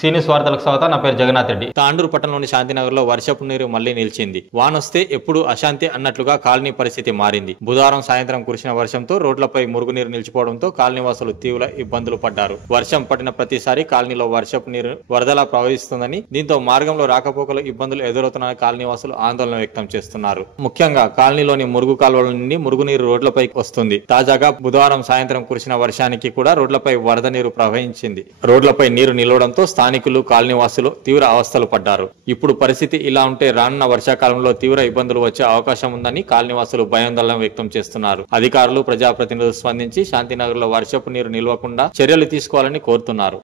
సీనియస్ వార్తలకు స్వాగతం. నా పేరు జగన్నాథ్ రెడ్డి. తాండూరు పట్టణంలోని శాంతినగర్లో వర్షపు నీరు మళ్లీ నిలిచింది. వానొస్తే ఎప్పుడు అశాంతి అన్నట్లుగా కాలనీ పరిస్థితి మారింది. బుధవారం సాయంత్రం కురిసిన వర్షంతో రోడ్లపై మురుగునీరు నిలిచిపోవడంతో కాలనీవాసులు తీవ్ర ఇబ్బందులు పడ్డారు. వర్షం పడిన ప్రతిసారి కాలనీలో వర్షపు నీరు వరదలా ప్రవహిస్తుందని, దీంతో మార్గంలో రాకపోకలు ఇబ్బందులు ఎదురవుతున్నాయని కాలనీవాసులు ఆందోళన వ్యక్తం చేస్తున్నారు. ముఖ్యంగా కాలనీలోని మురుగు కాలువల నుండి మురుగునీరు రోడ్లపై వస్తుంది. తాజాగా బుధవారం సాయంత్రం కురిసిన వర్షానికి కూడా రోడ్లపై వరద నీరు ప్రవహించింది. రోడ్లపై నీరు నిలవడంతో స్థానికులు కాలనీవాసులు తీవ్ర అవస్థలు పడ్డారు. ఇప్పుడు పరిస్థితి ఇలా ఉంటే రానున్న వర్షాకాలంలో తీవ్ర ఇబ్బందులు వచ్చే అవకాశం ఉందని కాలనీవాసులు భయాందోళన వ్యక్తం చేస్తున్నారు. అధికారులు, ప్రజాప్రతినిధులు స్పందించి శాంతినగర్ లో వర్షపు నీరు నిలవకుండా చర్యలు తీసుకోవాలని కోరుతున్నారు.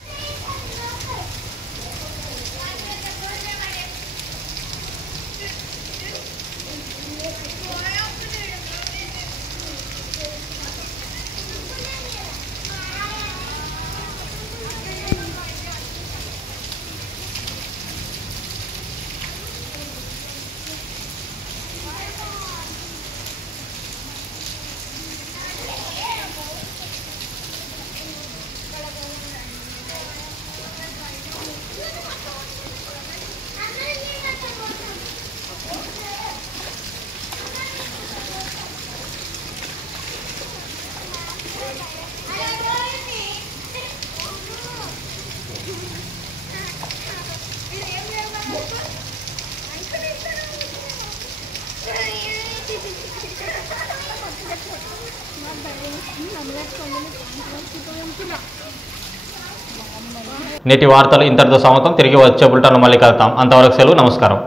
నేటి వార్తలు ఇంతటితో సమాప్తం. తిరిగి వచ్చే బులెటిన్లో మళ్ళీ కలుద్దాం. అంతవరకు సెలవు. నమస్కారం.